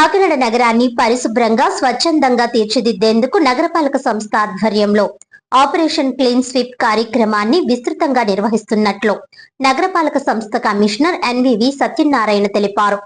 కాకినాడ నగరాన్ని పరిశుభ్రంగా స్వచ్ఛందంగా తీర్చిదిద్దేందుకు నగరపాలక సంస్థ ఆధ్వర్యంలో ఆపరేషన్ క్లీన్ స్వీప్ కార్యక్రమాన్ని విస్తృతంగా నిర్వహిస్తున్నట్లు నగరపాలక సంస్థ కమిషనర్ ఎన్వివి సత్యనారాయణ తెలిపారు.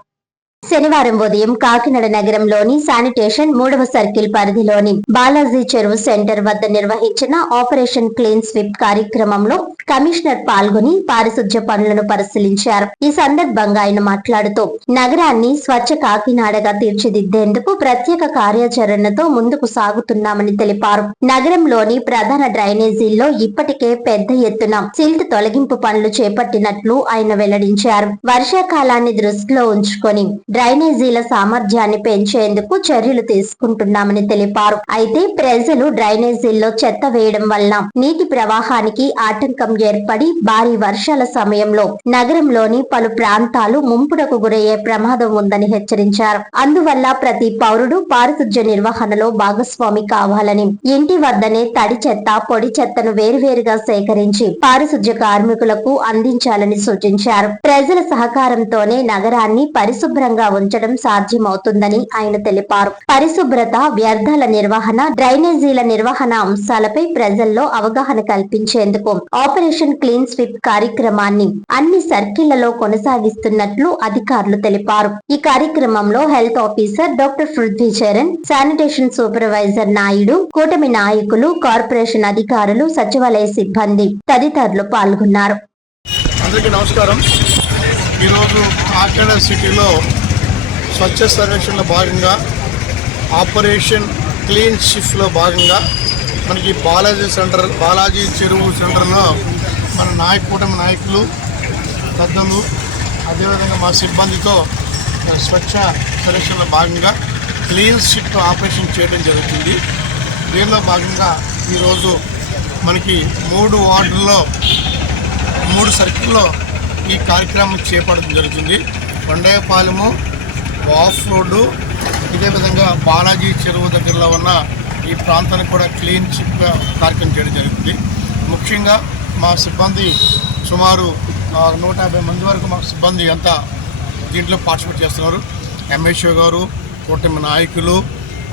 శనివారం ఉదయం కాకినాడ నగరంలోని శానిటేషన్ 3వ సర్కిల్ పరిధిలోని బాలాజీ చెరువు సెంటర్ వద్ద నిర్వహించిన ఆపరేషన్ క్లీన్ స్వీప్ కార్యక్రమంలో కమిషనర్ పాల్గొని పారిశుధ్య పనులను పరిశీలించారు. ఈ సందర్భంగా ఆయన మాట్లాడుతూ నగరాన్ని స్వచ్ఛ కాకినాడగా తీర్చిదిద్దేందుకు ప్రత్యేక కార్యాచరణతో ముందుకు సాగుతున్నామని తెలిపారు. నగరంలోని ప్రధాన డ్రైనేజీల్లో ఇప్పటికే పెద్ద ఎత్తున సిల్ట్ తొలగింపు పనులు చేపట్టినట్లు ఆయన వెల్లడించారు. వర్షాకాలాన్ని దృష్టిలో ఉంచుకొని డ్రైనేజీల సామర్థ్యాన్ని పెంచేందుకు చర్యలు తీసుకుంటున్నామని తెలిపారు. అయితే ప్రజలు డ్రైనేజీల్లో చెత్త వేయడం వల్ల నీటి ప్రవాహానికి ఆటంకం ఏర్పడి భారీ వర్షాల సమయంలో నగరంలోని పలు ప్రాంతాలు ముంపునకు గురయ్యే ప్రమాదం ఉందని హెచ్చరించారు. అందువల్ల ప్రతి పౌరుడు పారిశుధ్య నిర్వహణలో భాగస్వామి కావాలని, ఇంటి వద్దనే తడి చెత్త, పొడి చెత్తను వేరువేరుగా సేకరించి పారిశుధ్య కార్మికులకు అందించాలని సూచించారు. ప్రజల సహకారంతోనే నగరాన్ని పరిశుభ్రంగా ఉంచడం సాధ్యమవుతుందని ఆయన తెలిపారు. పరిశుభ్రత, వ్యర్థాల నిర్వహణ, డ్రైనేజీల నిర్వహణ అంశాలపై ప్రజల్లో అవగాహన కల్పించేందుకు ఆపరేషన్ క్లీన్ స్వీప్ కార్యక్రమాన్ని అన్ని సర్కిళ్లలో కొనసాగిస్తున్నట్లు అధికారులు తెలిపారు. ఈ కార్యక్రమంలో health officer doctor Prithvi Charan, sanitation supervisor Naidu, కూటమి నాయకులు, కార్పొరేషన్ అధికారులు, సచివాలయ సిబ్బంది తదితరులు పాల్గొన్నారు. అందరికీ నమస్కారం. ఈరోజు కాకినాడ సిటీలో స్వచ్ఛ సర్వేక్షణలో భాగంగా ఆపరేషన్ క్లీన్ షిఫ్ట్లో భాగంగా మనకి బాలాజీ చెరువు సెంటర్లో మన కూటమి నాయకులు, పెద్దలు, అదేవిధంగా మా సిబ్బందితో స్వచ్ఛ సర్వేక్షణలో భాగంగా క్లీన్ షిఫ్ట్ ఆపరేషన్ చేయడం జరుగుతుంది. దీనిలో భాగంగా ఈరోజు మనకి 3 వార్డుల్లో 3 సర్కిల్లో ఈ కార్యక్రమం చేపట్టడం జరుగుతుంది. కొండయ్యపాలెము, వాఫ్ రోడ్డు, ఇదే విధంగా బాలాజీ చెరువు దగ్గరలో ఉన్న ఈ ప్రాంతానికి కూడా క్లీన్ చిప్ కార్యక్రమం చేయడం జరుగుతుంది. ముఖ్యంగా మా సిబ్బంది సుమారు 150 మంది వరకు మా సిబ్బంది అంతా దీంట్లో పార్టిసిపేట్ చేస్తున్నారు. ఎంఎస్ఓ గారు, కూటమి నాయకులు,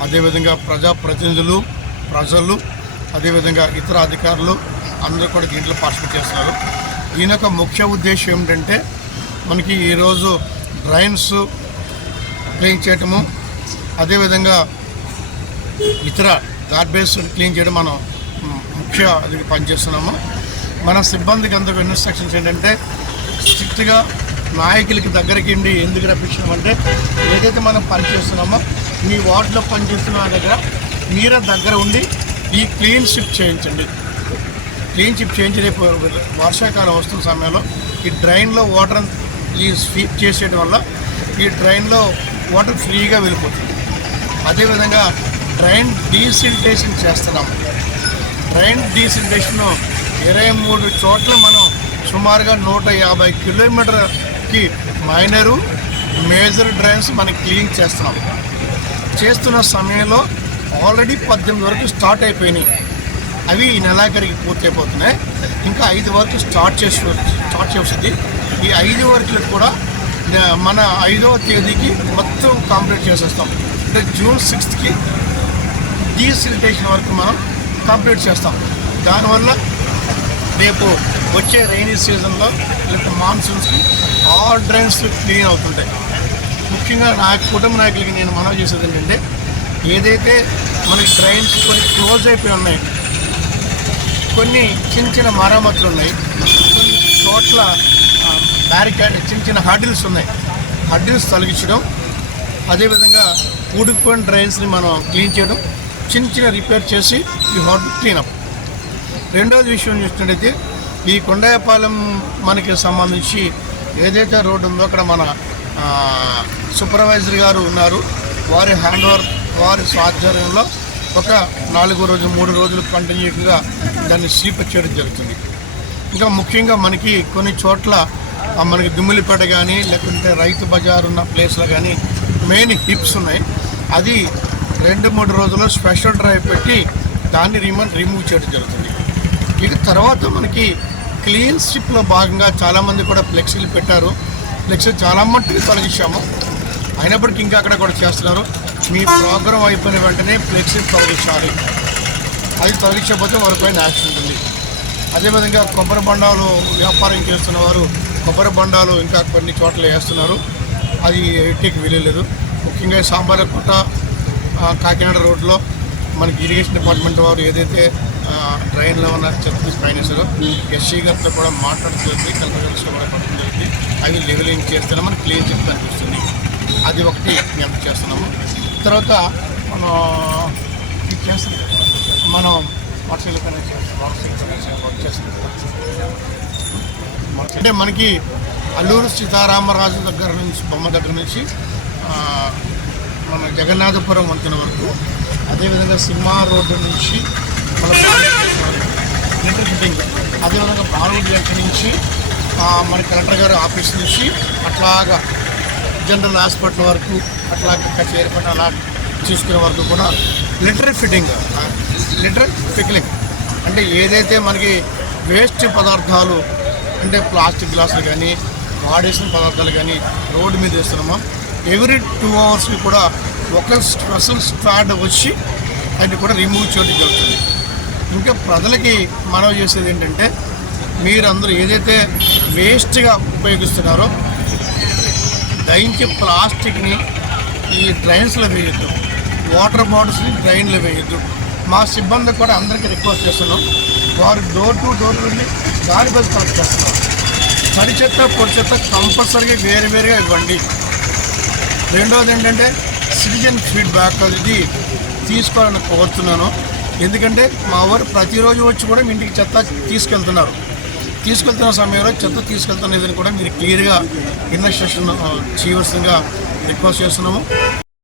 అదేవిధంగా ప్రజాప్రతినిధులు, ప్రజలు, అదేవిధంగా ఇతర అధికారులు అందరూ కూడా దీంట్లో పార్టిసిపేట్ చేస్తున్నారు. దీని యొక్క ముఖ్య ఉద్దేశం ఏమిటంటే మనకి ఈరోజు డ్రైన్స్ క్లీన్ చేయటము, అదేవిధంగా ఇతర గార్బేజ్ క్లీన్ చేయడం మనం ముఖ్య పనిచేస్తున్నాము. మన సిబ్బందికి అందరూ ఇన్స్ట్రక్షన్స్ ఏంటంటే స్ట్రిక్ట్గా నాయకులకి దగ్గరికి ఎందుకు రప్పించామంటే ఏదైతే మనం పనిచేస్తున్నామో మీ వార్డులో పనిచేస్తున్న దగ్గర మీరే దగ్గర ఉండి ఈ క్లీన్ షిప్ చేయించండి. క్లీన్ షిప్ చేయించి రేపు వర్షాకాలం వస్తున్న సమయంలో ఈ డ్రైన్లో వాటర్ ఈ స్వీప్ చేసేయడం వల్ల ఈ డ్రైన్లో వాటర్ ఫ్రీగా వెళ్ళిపోతుంది. అదేవిధంగా డ్రైన్ డీసిల్టేషన్ చేస్తున్నాము. డ్రైన్ డీసిల్టేషన్ 23 చోట్ల మనం సుమారుగా 150 కిలోమీటర్కి మైనరు, మేజర్ డ్రైన్స్ మనం క్లీన్ చేస్తున్నాం. చేస్తున్న సమయంలో ఆల్రెడీ 18 వరకు స్టార్ట్ అయిపోయినాయి. అవి ఈ నెలాఖరికి పూర్తి అయిపోతున్నాయి. ఇంకా 5 వరకు స్టార్ట్ చేస్తుంది. ఈ 5 వరకు కూడా మన 5వ తేదీకి మొత్తం కంప్లీట్ చేసేస్తాం. అంటే జూన్ 6కి డీసిల్టేషన్ వరకు మనం కంప్లీట్ చేస్తాం. దానివల్ల రేపు వచ్చే రైనీ సీజన్లో లేకపోతే మాన్సూన్స్కి ఆల్ డ్రైన్స్ క్లీన్ అవుతుంటాయి. ముఖ్యంగా కుటుంబ నాయకులకి నేను మనవి చేసేది ఏంటంటే ఏదైతే మనకి డ్రైన్స్ కొన్ని క్లోజ్ అయిపోయి ఉన్నాయి, కొన్ని చిన్న మరమ్మతులు ఉన్నాయి, కొన్ని చోట్ల బ్యారికేడ్ చిన్న హర్డిల్స్ ఉన్నాయి. హర్డిల్స్ తొలగించడం, అదేవిధంగా ఊడిపోయిన డ్రైన్స్ని మనం క్లీన్ చేయడం, చిన్న రిపేర్ చేసి ఈ హాట్ క్లీనప్. రెండవది విషయం చూసినట్టయితే ఈ కొండయ్యపాలెం మనకి సంబంధించి ఏదైతే రోడ్డు ఉందో అక్కడ మన సూపర్వైజర్ గారు ఉన్నారు. వారి హ్యాండ్ ఓవర్, వారి ఆధ్వర్యంలో ఒక 4 రోజులు 3 రోజులు కంటిన్యూగా దాన్ని స్వీప్ చేయడం జరుగుతుంది. ఇంకా ముఖ్యంగా మనకి కొన్ని చోట్ల మనకి దుమ్మిలిపేట కానీ లేకుంటే రైతు బజార్ ఉన్న ప్లేస్లో కానీ మెయిన్ హిప్స్ ఉన్నాయి. అది 2-3 రోజుల్లో స్పెషల్ డ్రైవ్ పెట్టి దాన్ని రిమూవ్ చేయడం జరుగుతుంది. ఇది తర్వాత మనకి క్లీన్ స్ట్రిప్లో భాగంగా చాలామంది కూడా ఫ్లెక్సీలు పెట్టారు. ఫ్లెక్సీ చాలా మట్టుకు తొలగించాము. అయినప్పటికీ ఇంకా అక్కడ కూడా చేస్తున్నారు. మీ ప్రోగ్రాం అయిపోయిన వెంటనే ఫ్లెక్సీ తొలగించాలి. అది తొలగించకపోతే వారిపైన యాక్షన్ ఉంటుంది. అదేవిధంగా కొబ్బరి బొండాలు వ్యాపారం చేస్తున్న వారు కొబ్బరి బొండాలు ఇంకా కొన్ని చోట్ల వేస్తున్నారు. అది ఎట్టికి వీలేదు. ముఖ్యంగా సాంబారకోట కాకినాడ రోడ్లో మనకి ఇరిగేషన్ డిపార్ట్మెంట్ వారు ఏదైతే డ్రైన్లో ఉన్న చెత్త ఫైనాన్సర్ ఎస్సీ గారితో కూడా మాట్లాడుతుంది, కలెక్టర్ గారితో కూడా పడుతుంది జరిగింది. అవి లెవెలింగ్ చేస్తేనే మనకి క్లియర్ చెప్తే అనిపిస్తుంది. అది ఒకటి మేము చేస్తున్నాము. తర్వాత మనం ఇది చేస్తాం, మనం మోటార్సైకిల్ కనెక్ట్ చేస్తాం. అంటే మనకి అల్లూరు సీతారామరాజు దగ్గర నుంచి బొమ్మ దగ్గర నుంచి మన జగన్నాథపురం వంతెన వరకు, అదేవిధంగా సింహా రోడ్డు నుంచి మన ఇంటర్ ఫిట్టింగ్, అదేవిధంగా బాలూరు జంక్షన్ నుంచి మన కలెక్టర్ గారి ఆఫీస్ నుంచి అట్లాగా జనరల్ హాస్పిటల్ వరకు అట్లాగా కచేరిపట్ల అలా చూసుకునే వరకు కూడా లిటర్ పిక్లింగ్ అంటే ఏదైతే మనకి వేస్ట్ పదార్థాలు అంటే ప్లాస్టిక్ గ్లాసులు కానీ వాడేసిన పదార్థాలు కానీ రోడ్డు మీద వేస్తున్నామో ఎవ్రీ 2 అవర్స్కి కూడా ఒక స్పెషల్ స్క్వాడ్ వచ్చి అది కూడా రిమూవ్ చేయడం జరుగుతుంది. ఇంకా ప్రజలకి మనవి చేసేది ఏంటంటే మీరందరూ ఏదైతే వేస్ట్గా ఉపయోగిస్తున్నారో దయించి ప్లాస్టిక్ని ఈ డ్రైన్స్లో వేయద్దు, వాటర్ బాటిల్స్ని డ్రైన్లో వేయద్దు. మా సిబ్బంది కూడా అందరికీ రిక్వెస్ట్ చేస్తున్నాం, వారు డోర్ టు డోర్ వెళ్ళి గాలి బస్ కలెక్ట్ చేస్తున్నారు. తడి చెత్త పొడి చెత్త కంపల్సరీగా వేరుగా ఇవ్వండి. రెండవది ఏంటంటే సిటిజన్ ఫీడ్బ్యాక్ అది తీసుకోవాలని కోరుతున్నాను. ఎందుకంటే మా వారు ప్రతిరోజు వచ్చి కూడా మీ ఇంటికి చెత్త తీసుకెళ్తున్న సమయంలో చెత్త తీసుకెళ్తున్నదని కూడా మీరు క్లియర్గా ఇన్వెస్టిగేషన్ చేయవలసిందిగా రిక్వెస్ట్ చేస్తున్నాము.